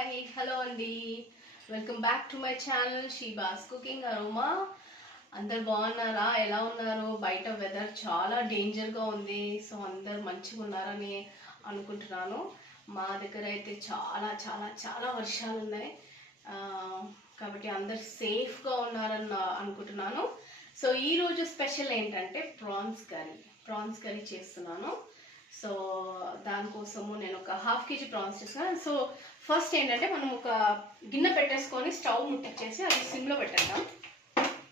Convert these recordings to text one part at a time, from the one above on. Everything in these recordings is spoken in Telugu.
హాయ్ హలో అండి, welcome back to my channel Sheeba's cooking aroma. అందరు బాగున్నారా? ఎలా ఉన్నారు? బయట వెదర్ చాలా డేంజర్గా ఉంది. సో అందరు మంచిగా ఉన్నారని అనుకుంటున్నాను. మా దగ్గర అయితే చాలా చాలా చాలా వర్షాలు ఉన్నాయి. కాబట్టి అందరు సేఫ్గా ఉన్నారని అనుకుంటున్నాను. సో ఈరోజు స్పెషల్ ఏంటంటే ప్రాన్స్ కర్రీ చేస్తున్నాను. సో దానికోసము నేను ఒక ½ కేజీ ప్రాన్స్ చేస్తున్నాను. సో ఫస్ట్ ఏంటంటే మనం ఒక గిన్నె పెట్టేసుకొని స్టవ్ ముట్టించేసి అది సిమ్లో పెట్టేద్దాం.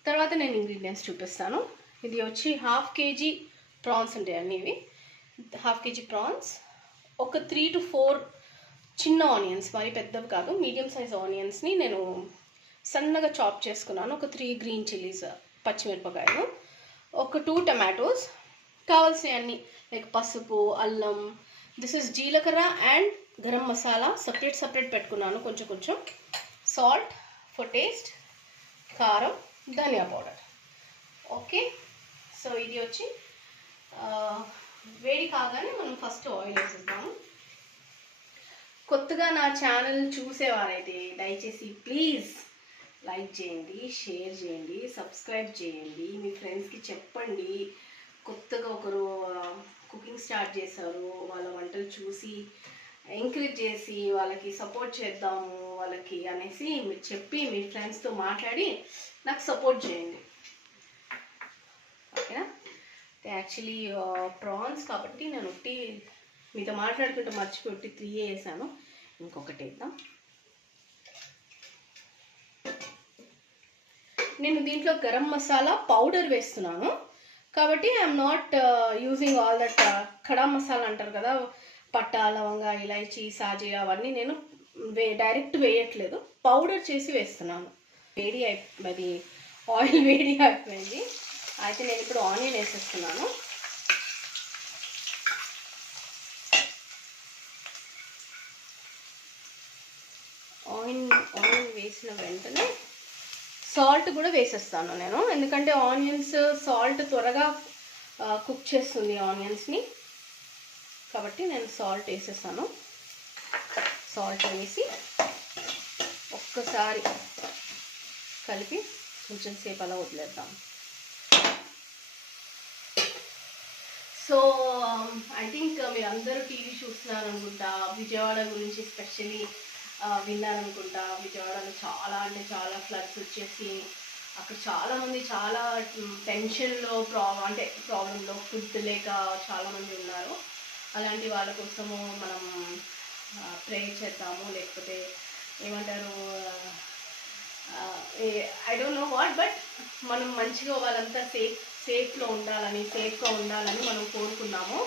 తర్వాత నేను ఇంగ్రీడియంట్స్ చూపిస్తాను. ఇది వచ్చి ½ కేజీ ప్రాన్స్ ఉంటాయి అన్నీ. ఇవి ½ కేజీ ప్రాన్స్, ఒక 3 to 4 చిన్న ఆనియన్స్, మరి పెద్దవి కాదు, మీడియం సైజ్ ఆనియన్స్ని నేను సన్నగా చాప్ చేసుకున్నాను. ఒక 3 గ్రీన్ చిల్లీస్, పచ్చిమిరపకాయలు, ఒక 2 టమాటోస్, కావాల్సినవన్నీ లైక్ పసుపు, అల్లం, దిస్ ఇస్ జీలకర్ర అండ్ గరం మసాలా సపరేట్ పెట్టుకున్నాను. కొంచెం సాల్ట్ ఫర్ టేస్ట్, కారం, ధనియా పౌడర్. ఓకే, సో ఇది వచ్చి వేడి కాగానే మనం ఫస్ట్ ఆయిల్ వేసేద్దాము. కొత్తగా నా ఛానల్ చూసేవారైతే దయచేసి ప్లీజ్ లైక్ చేయండి, షేర్ చేయండి, సబ్స్క్రైబ్ చేయండి, మీ ఫ్రెండ్స్కి చెప్పండి. కొత్తగా ఒకరు కుకింగ్ స్టార్ట్ చేశారు, వాళ్ళ వంటలు చూసి ఎంకరేజ్ చేసి వాళ్ళకి సపోర్ట్ చేద్దాము వాళ్ళకి అనేసి మీరు చెప్పి మీ ఫ్రెండ్స్తో మాట్లాడి నాకు సపోర్ట్ చేయండి. ఓకేనా? యాక్చువల్లీ ప్రాన్స్ కాబట్టి నేను మీతో మాట్లాడుకుంటూ మర్చిపెట్టి 3 వేసాను. ఇంకొకటి వేద్దాం. నేను దీంట్లో గరం మసాలా పౌడర్ వేస్తున్నాను కాబట్టి I'm not using all that khada masala అంటారు కదా, పట్టా, లవంగా, ఇలాచీ, సాజీ, అవన్నీ నేను డైరెక్ట్ వేయట్లేదు, పౌడర్ చేసి వేస్తున్నాను. అది ఆయిల్ వేడి అయిపోయింది. అయితే నేను ఇప్పుడు ఆనియన్ వేసేస్తున్నాను. ఆనియన్ వేసిన వెంటనే సాల్ట్ కూడా వేసేస్తాను నేను, ఎందుకంటే ఆనియన్స్ సాల్ట్ త్వరగా కుక్ చేస్తుంది ఆనియన్స్ని, కాబట్టి నేను సాల్ట్ వేసేస్తాను. సాల్ట్ వేసి ఒక్కసారి కలిపి కొంచెం సేపు అలా వదిలేద్దాం. సో ఐ థింక్ మీరు అందరూ టీవీ చూస్తున్నారు అనుకుంటా, విజయవాడ గురించి స్పెషల్లీ విన్నారనుకుంటా. విజయవాడలో చాలా అంటే చాలా ఫ్లడ్స్ వచ్చేసి అక్కడ చాలామంది చాలా టెన్షన్లో ప్రాబ్లంలో ఫుడ్ లేక చాలామంది ఉన్నారు. అలాంటి వాళ్ళ కోసము మనం ప్రే చేద్దాము, లేకపోతే ఏమంటారు, I don't know what, but మనం మంచిగా వాళ్ళంతా సేఫ్గా ఉండాలని మనం కోరుకున్నాము.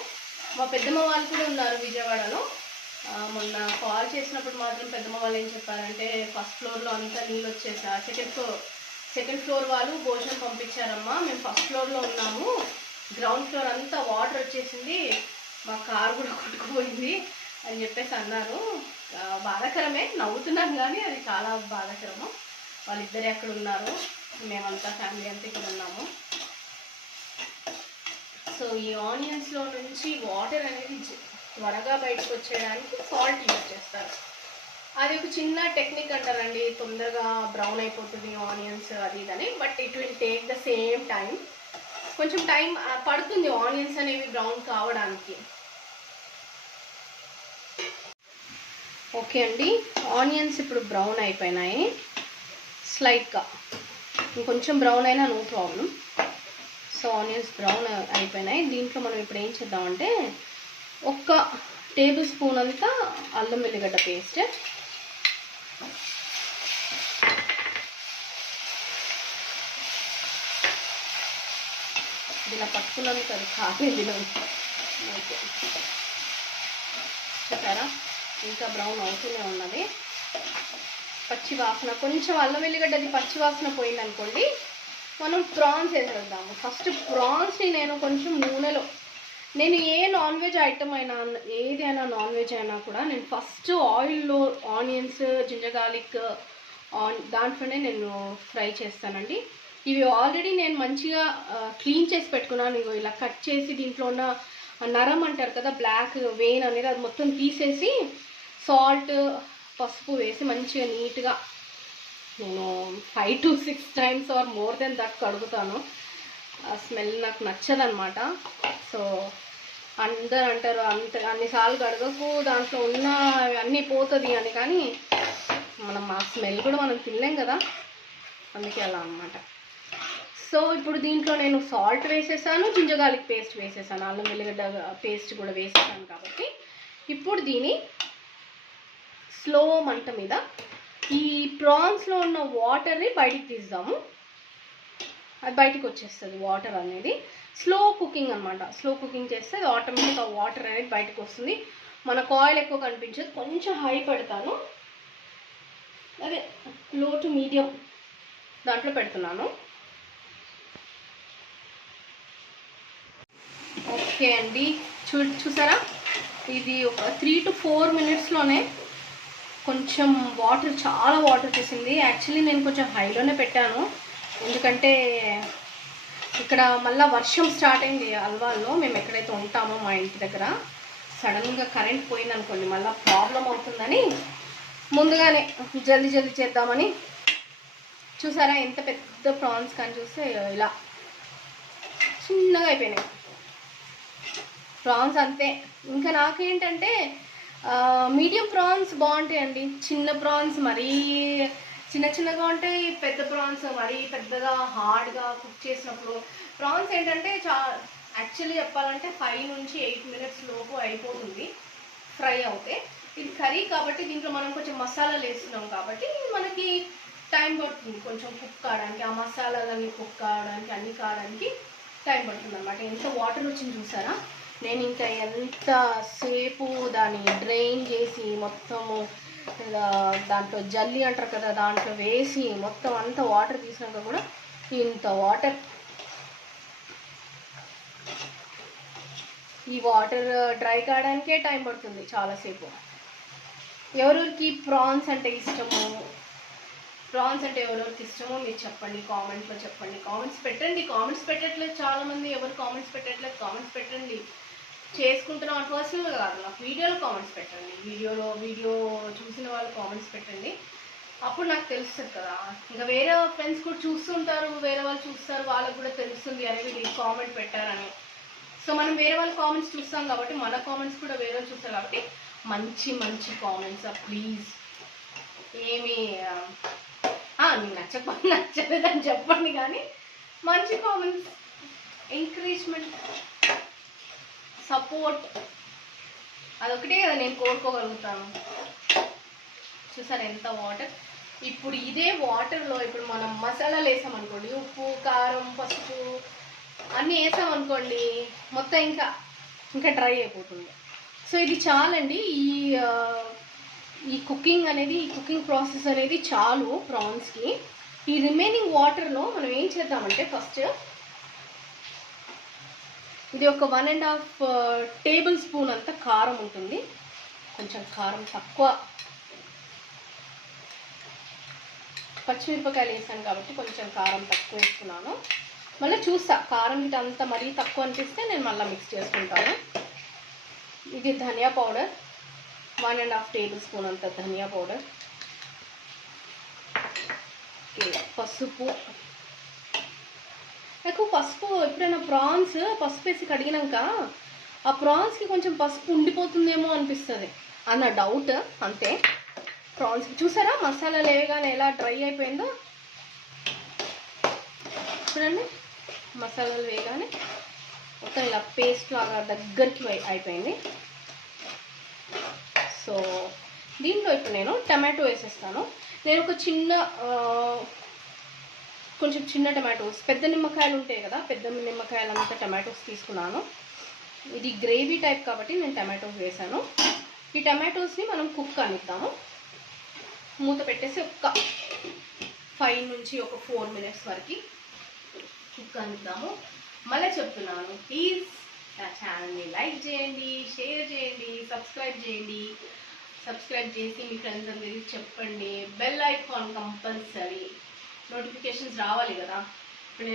మా పెద్దమ్మ వాళ్ళు కూడా ఉన్నారు విజయవాడలో. మొన్న కాల్ చేసినప్పుడు మాత్రం పెద్దమ్మ వాళ్ళు ఏం చెప్పారంటే, ఫస్ట్ ఫ్లోర్లో అంతా నీళ్ళు వచ్చేసా, సెకండ్ ఫ్లోర్ వాళ్ళు భోజనం పంపించారమ్మా, మేము ఫస్ట్ ఫ్లోర్లో ఉన్నాము, గ్రౌండ్ ఫ్లోర్ అంతా వాటర్ వచ్చేసింది, మా కారు కూడా కొట్టుకుపోయింది అని చెప్పేసి అన్నారు. బాధాకరమే, నవ్వుతున్నాం కానీ అది చాలా బాధాకరము. వాళ్ళిద్దరు ఎక్కడ ఉన్నారు, మేమంతా ఫ్యామిలీ అంతా ఇక్కడ ఉన్నాము. సో ఈ ఆనియన్స్లో నుంచి వాటర్ అనేది త్వరగా బయటకు వచ్చేయడానికి సాల్ట్ యూజ్ చేస్తారు. అది ఒక చిన్న టెక్నిక్ అంటారండి, తొందరగా బ్రౌన్ అయిపోతుంది ఆనియన్స్ అది ఇదని, but it will take the same time. కొంచెం టైం పడుతుంది ఆనియన్స్ అనేవి బ్రౌన్ కావడానికి. ఓకే అండి, ఆనియన్స్ ఇప్పుడు బ్రౌన్ అయిపోయినాయి స్లైట్గా, ఇంకొంచెం బ్రౌన్ అయినా no problem. So onions brown అయిపోయినాయి. దీంట్లో మనం ఇప్పుడు ఏం చేద్దామంటే, 1 టేబుల్ స్పూన్ అంతా అల్లం వెల్లిగడ్డ పేస్ట్, ఇలా పట్టుకున్నాను కదా కాలేదు. ఓకే, చూసారా ఇంకా బ్రౌన్ అవుతూనే ఉన్నది. పచ్చి వాసన, కొంచెం అల్లం వెల్లిగడ్డది పచ్చి వాసన పోయిందనుకోండి, మనం ప్రాన్స్ వేసేద్దాము. ఫస్ట్ ప్రాన్స్ని నేను కొంచెం నూనెలో, నేను ఏ నాన్ వెజ్ ఐటమ్ అయినా, ఏదైనా నాన్ వెజ్ అయినా కూడా నేను ఫస్ట్ ఆయిల్లో ఆనియన్స్, జింజర్ గార్లిక్ దాంట్లోనే నేను ఫ్రై చేస్తానండి. ఇవి ఆల్రెడీ నేను మంచిగా క్లీన్ చేసి పెట్టుకున్నాను. ఇగో ఇలా కట్ చేసి దీంట్లో ఉన్న నరం అంటారు కదా, బ్లాక్ వెయిన్ అనేది, అది మొత్తం తీసేసి సాల్ట్, పసుపు వేసి మంచిగా నీట్గా నేను 5 to 6 times or more than that కడుగుతాను. ఆ స్మెల్ నాకు నచ్చదనమాట. సో అందరు అంటారు అన్నిసార్లు కడగకు, దాంట్లో ఉన్న అన్నీ పోతుంది అని. కానీ మనం ఆ స్మెల్ కూడా మనం తినలేం కదా, అందుకే అలా అనమాట. సో ఇప్పుడు దీంట్లో నేను సాల్ట్ వేసేసాను, జింజర్ గార్లిక్ పేస్ట్ వేసేసాను, అల్లం వెల్లిగడ్డ పేస్ట్ కూడా వేసేసాను. కాబట్టి ఇప్పుడు దీన్ని స్లో మంట మీద ఈ ప్రాన్స్లో ఉన్న వాటర్ని బయటికి తీద్దాము. అది బయటికి వచ్చేస్తుంది వాటర్ అనేది. స్లో కుకింగ్ అనమాట. స్లో కుకింగ్ చేస్తే అది ఆటోమేటిక్గా వాటర్ అనేది బయటకు వస్తుంది. మనకు ఆయిల్ ఎక్కువ కనిపించదు. కొంచెం హై పెడతాను, అదే లో టు మీడియం దాంట్లో పెడుతున్నాను. ఓకే అండి, చూసారా, ఇది ఒక 3 to 4 minutesలోనే కొంచెం వాటర్, చాలా వాటర్ తీసింది. యాక్చువల్లీ నేను కొంచెం హైలోనే పెట్టాను, ఎందుకంటే ఇక్కడ మళ్ళీ వర్షం స్టార్ట్ అయింది అల్వాల్లో. మేము ఎక్కడైతే ఉంటామో మా ఇంటి దగ్గర సడన్గా కరెంట్ పోయింది అనుకోండి, మళ్ళీ ప్రాబ్లం అవుతుందని ముందుగానే జల్దీ చేద్దామని. చూసారా ఎంత పెద్ద ప్రాన్స్ కానీ చూస్తే ఇలా చిన్నగా అయిపోయినాయి ప్రాన్స్ అంతే. ఇంకా నాకేంటంటే మీడియం ప్రాన్స్ బాగుంటాయండి. చిన్న ప్రాన్స్ మరీ చిన్నగా ఉంటాయి, పెద్ద ప్రాన్స్ మరీ పెద్దగా హార్డ్గా కుక్ చేసినప్పుడు. ప్రాన్స్ ఏంటంటే యాక్చువల్లీ చెప్పాలంటే 5 నుంచి 8 minutes లోపు అయిపోతుంది ఫ్రై అవుతే. ఇది కర్రీ కాబట్టి దీంట్లో మనం కొంచెం మసాలాలు వేస్తున్నాం కాబట్టి మనకి టైం పడుతుంది కొంచెం కుక్ కావడానికి, ఆ మసాలాలన్నీ కుక్ కావడానికి, అన్నీ కావడానికి టైం పడుతుంది అనమాట. ఎంత వాటర్ వచ్చింది చూసారా. నేను ఇంకా ఎంతసేపు దాన్ని డ్రైన్ చేసి మొత్తము దాంట్లో జల్లి అంటారు కదా, దాంట్లో వేసి మొత్తం అంత వాటర్ తీసినాక కూడా ఇంత వాటర్, ఈ వాటర్ డ్రై కావడానికే టైం పడుతుంది చాలాసేపు. ఎవరెవరికి ప్రాన్స్ అంటే ఇష్టమో మీరు చెప్పండి, కామెంట్లో చెప్పండి. కామెంట్స్ పెట్టండి. కామెంట్స్ పెట్టట్లేదు చాలామంది, ఎవరు కామెంట్స్ పెట్టట్లేదు. కామెంట్స్ పెట్టండి. చేసుకుంటున్నాం పర్సనల్గా కాదు, నాకు వీడియోలో కామెంట్స్ పెట్టండి. వీడియో చూసిన వాళ్ళు కామెంట్స్ పెట్టండి, అప్పుడు నాకు తెలుస్తుంది కదా. ఇంకా వేరే ఫ్రెండ్స్ కూడా చూస్తుంటారు, వేరే వాళ్ళు చూస్తారు, వాళ్ళకు కూడా తెలుస్తుంది అని వీళ్ళు కామెంట్ పెట్టారని. సో మనం వేరే వాళ్ళ కామెంట్స్ చూస్తాం కాబట్టి మన కామెంట్స్ కూడా వేరే వాళ్ళు చూస్తారు కాబట్టి మంచి కామెంట్స్ ప్లీజ్. ఏమి మీకు నచ్చలేదని చెప్పండి, కానీ మంచి కామెంట్స్, ఎంకరేజ్మెంట్, సపోర్ట్, అదొకటే కదా నేను కోరుకోగలుగుతాను. చూసారు ఎంత వాటర్. ఇప్పుడు ఇదే వాటర్లో ఇప్పుడు మనం మసాలాలు వేసామనుకోండి, ఉప్పు, కారం, పసుపు అన్నీ వేసామనుకోండి, మొత్తం ఇంకా డ్రై అయిపోతుంది. సో ఇది చాలండి. ఈ కుకింగ్ ప్రాసెస్ అనేది చాలు ప్రాన్స్కి. ఈ రిమైనింగ్ వాటర్లో మనం ఏం చేద్దామంటే ఫస్ట్ ఇది ఒక 1.5 tablespoon అంత కారం ఉంటుంది. కొంచెం కారం తక్కువ, పచ్చిమిరపకాయలు వేసాను కాబట్టి కొంచెం కారం తక్కువ వేసుకున్నాను. మళ్ళీ చూస్తా కారం అంత మరీ తక్కువ అనిపిస్తే నేను మళ్ళీ మిక్స్ చేసుకుంటాను. ఇది ధనియా పౌడర్, 1.5 tablespoon అంత ధనియా పౌడర్. పసుపు, నాకు పసుపు ఎప్పుడైనా ప్రాన్స్ పసుపు వేసి కడిగినాక ఆ ప్రాన్స్కి కొంచెం పసుపు ఉండిపోతుందేమో అనిపిస్తుంది అన్న డౌట్ అంతే. ప్రాన్స్కి చూసారా మసాలాలు వేయగానే ఎలా డ్రై అయిపోయిందో చూడండి. మసాలాలు వేయగానే మొత్తం ఇలా పేస్ట్ లాగా దగ్గరికి అయిపోయింది. సో దీంట్లో ఇప్పుడు నేను టమాటో వేసేస్తాను. నేను ఒక కొంచెం చిన్న టమాటోస్, పెద్ద నిమ్మకాయలు ఉంటాయి కదా, పెద్ద నిమ్మకాయలు అంతా టమాటోస్ తీసుకున్నాను. ఇది గ్రేవీ టైప్ కాబట్టి నేను టమాటోస్ వేసాను. ఈ టమాటోస్ని మనం కుక్ అనిద్దాము. మూత పెట్టేసి ఒక 5 నుంచి 4 minutes వరకు కుక్ అనిద్దాము. మళ్ళీ చెప్తున్నాను, ప్లీజ్ నా ఛానల్ని లైక్ చేయండి, షేర్ చేయండి, సబ్స్క్రైబ్ చేసి మీ ఫ్రెండ్స్ అందరికీ చెప్పండి. బెల్ ఐకాన్ కంపల్సరీ, నోటిఫికేషన్స్ రావాలి కదా. ఇప్పుడు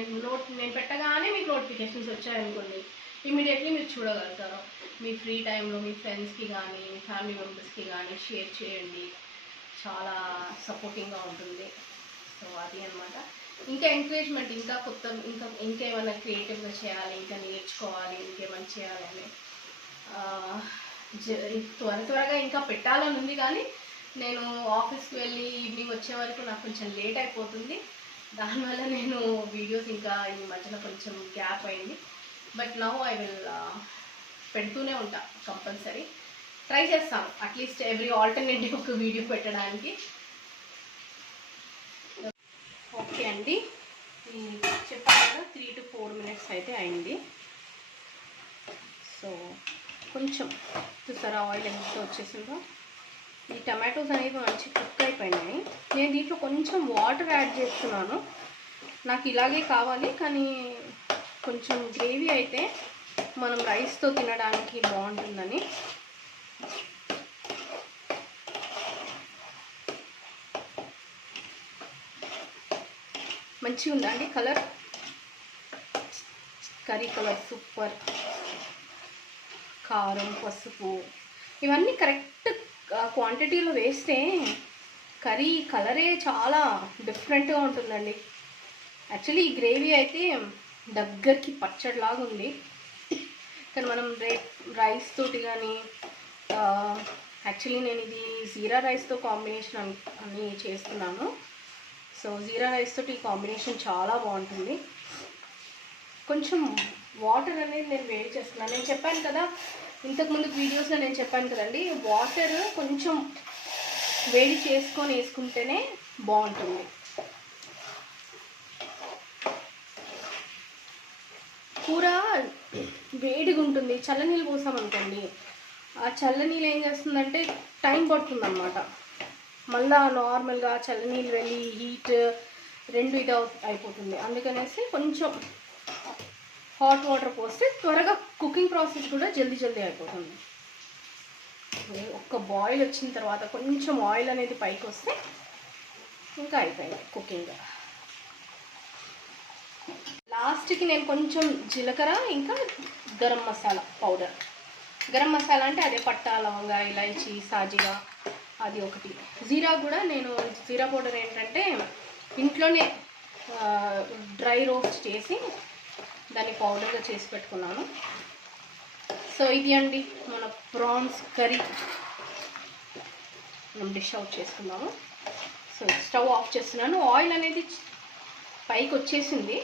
నేను పెట్టగానే మీకు నోటిఫికేషన్స్ వచ్చాయనుకోండి, ఇమీడియట్లీ మీరు చూడగలుగుతారు. మీ ఫ్రీ టైంలో మీ ఫ్రెండ్స్కి కానీ మీ ఫ్యామిలీ మెంబర్స్కి కానీ షేర్ చేయండి. చాలా సపోర్టింగ్గా ఉంటుంది. సో అది అనమాట. ఇంకా ఎంకరేజ్మెంట్, ఇంకా కొత్త ఇంకేమైనా క్రియేటివ్గా చేయాలి, ఇంకా నేర్చుకోవాలి, ఇంకేమైనా చేయాలని త్వరగా ఇంకా పెట్టాలని ఉంది. కానీ నేను ఆఫీస్కి వెళ్ళి ఈవినింగ్ వచ్చే వరకు నాకు కొంచెం లేట్ అయిపోతుంది. దానివల్ల నేను వీడియోస్ ఇంకా ఈ మధ్యన కొంచెం గ్యాప్ అయింది. బట్ నౌ ఐ విల్ పెడుతూనే ఉంటా, కంపల్సరీ ట్రై చేస్తాను అట్లీస్ట్ ఎవ్రీ ఆల్టర్నేటివ్ ఒక వీడియో పెట్టడానికి. ఓకే అండి, చెప్పాను కదా 3 to 4 minutes అయితే అయింది. సో కొంచెం చూసారా ఆయిల్ ఎంత వచ్చేసిందో. ఈ టమాటోస్ అనేవి మంచి కుక్ అయిపోయినాయి. నేను దీంట్లో కొంచెం వాటర్ యాడ్ చేస్తున్నాను, నాకు ఇలాగే కావాలి. కానీ కొంచెం గ్రేవీ అయితే మనం రైస్తో తినడానికి బాగుంటుందని. మంచిగా ఉందండి కలర్, కర్రీ కలర్ సూపర్. కారం, పసుపు ఇవన్నీ కరెక్ట్ క్వాంటిటీలో వేస్తే కర్రీ కలరే చాలా డిఫరెంట్గా ఉంటుందండి. యాక్చువల్లీ ఈ గ్రేవీ అయితే దగ్గరికి పచ్చడిలాగా ఉంది. కానీ మనం రైస్ తోటి కానీ, యాక్చువల్లీ నేను ఇది జీరా రైస్తో కాంబినేషన్ అని చేస్తున్నాను. సో జీరా రైస్ తోటి ఈ కాంబినేషన్ చాలా బాగుంటుంది. కొంచెం వాటర్ అనేది నేను వేడి చేస్తున్నాను. నేను చెప్పాను కదా ఇంతకుముందు వీడియోస్లో, నేను చెప్పాను కదండి, వాటర్ కొంచెం వేడి చేసుకొని వేసుకుంటేనే బాగుంటుంది. కూర వేడిగా ఉంటుంది, చల్లనీళ్ళు పోసామనుకోండి, ఆ చల్లనీళ్ళు ఏం చేస్తుందంటే టైం పడుతుందన్నమాట. మళ్ళా నార్మల్గా చల్లనీళ్ళు వెళ్ళి హీట్ రెండు ఇది అయిపోతుంది. అందుకనేసి కొంచెం హాట్ వాటర్ పోస్తే త్వరగా కుకింగ్ ప్రాసెస్ కూడా జల్దీ అయిపోతుంది. ఒక్క బాయిల్ వచ్చిన తర్వాత కొంచెం ఆయిల్ అనేది పైకి వస్తే ఇంకా అయిపోయింది కుకింగ్. లాస్ట్కి నేను కొంచెం జీలకర్ర ఇంకా గరం మసాలా పౌడర్, గరం మసాలా అంటే అదే పట్టా, లవంగా, ఇలాచీ, సాజీరా, అది ఒకటి. జీరా కూడా నేను జీరా పౌడర్ ఏంటంటే ఇంట్లోనే డ్రై రోస్ట్ చేసి దాన్ని పౌడర్గా చేసి పెట్టుకున్నాను. సో ఇది అండి మన ప్రాన్స్ కర్రీ. మనం డిష్ అవుట్ చేసుకున్నాము. సో స్టవ్ ఆఫ్ చేస్తున్నాను. ఆయిల్ అనేది పైకి వచ్చేసింది,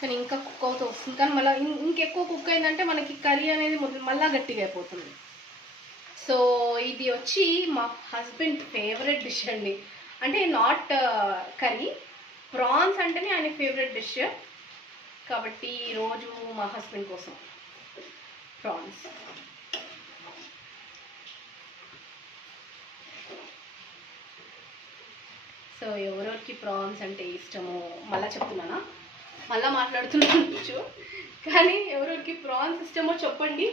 కానీ ఇంకా కుక్ అవుతూ వస్తుంది. కానీ మళ్ళీ ఇంకెక్కువ కుక్ అయిందంటే మనకి కర్రీ అనేది మళ్ళీ గట్టిగా అయిపోతుంది. సో ఇది వచ్చి మా హస్బెండ్ ఫేవరెట్ డిష్ అండి. అంటే నాట్ కర్రీ, ప్రాన్స్ అంటేనే ఆయన ఫేవరెట్ డిష్. కాబట్టి ఈరోజు మా హస్బెండ్ కోసం ప్రాన్స్. సో ఎవరెవరికి ప్రాన్స్ అంటే ఇష్టమో మళ్ళీ చెప్తున్నానా, మళ్ళీ మాట్లాడుతున్నాను. కానీ ఎవరెవరికి ప్రాన్స్ ఇష్టమో చెప్పండి.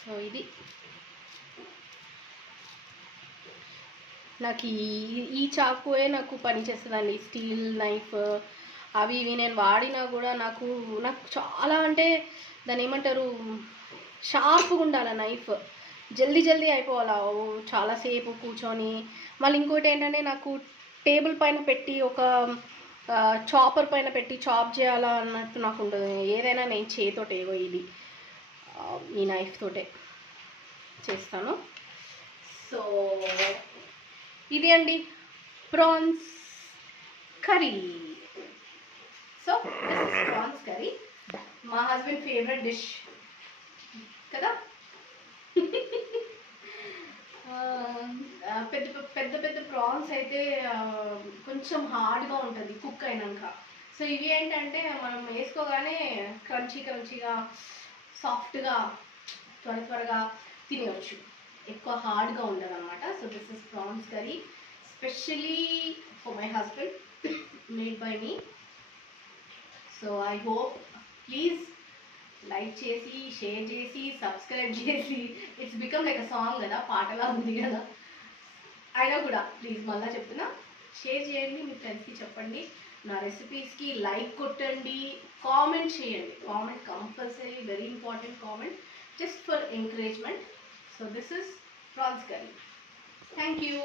సో ఇది నాకు ఈ చాకువే నాకు పని చేస్తుందండి. స్టీల్ నైఫ్ అవి ఇవి నేను వాడినా కూడా నాకు చాలా, అంటే దాన్ని ఏమంటారు, షార్ప్గా ఉండాలి నైఫ్, జల్దీ అయిపోవాలా చాలాసేపు కూర్చొని. మళ్ళీ ఇంకోటి ఏంటంటే నాకు టేబుల్ పైన పెట్టి ఒక చాపర్ పైన పెట్టి చాప్ చేయాలా అన్నట్టు నాకు ఉండదు. ఏదైనా నేను చేతితోటే, ఇది ఈ నైఫ్ తోటే చేస్తాను. సో ఇది అండి prawns curry. So this is prawns curry, మా హస్బెండ్ ఫేవరెట్ డిష్ కదా. పెద్ద ప్రాన్స్ అయితే కొంచెం హార్డ్గా ఉంటుంది కుక్ అయినాక. సో ఇవి ఏంటంటే మనం వేసుకోగానే క్రంచీగా సాఫ్ట్గా త్వరగా తినేయచ్చు, ఎక్కువ హార్డ్గా ఉండదు అనమాట. So this is prawns curry specially for my husband, made by me. So I hope please like చేసి, షేర్ చేసి, సబ్స్క్రైబ్ చేసి. It's become like a song కదా, పాటలా ఉంది కదా, అయినా కూడా ప్లీజ్ మళ్ళీ చెప్తున్నా, షేర్ చేయండి, మీ ఫ్రెండ్స్కి చెప్పండి. నా రెసిపీస్కి లైక్ కొట్టండి, కామెంట్ చేయండి. Comment compulsory, very important comment, just for encouragement. So this is prawns curry. Thank you.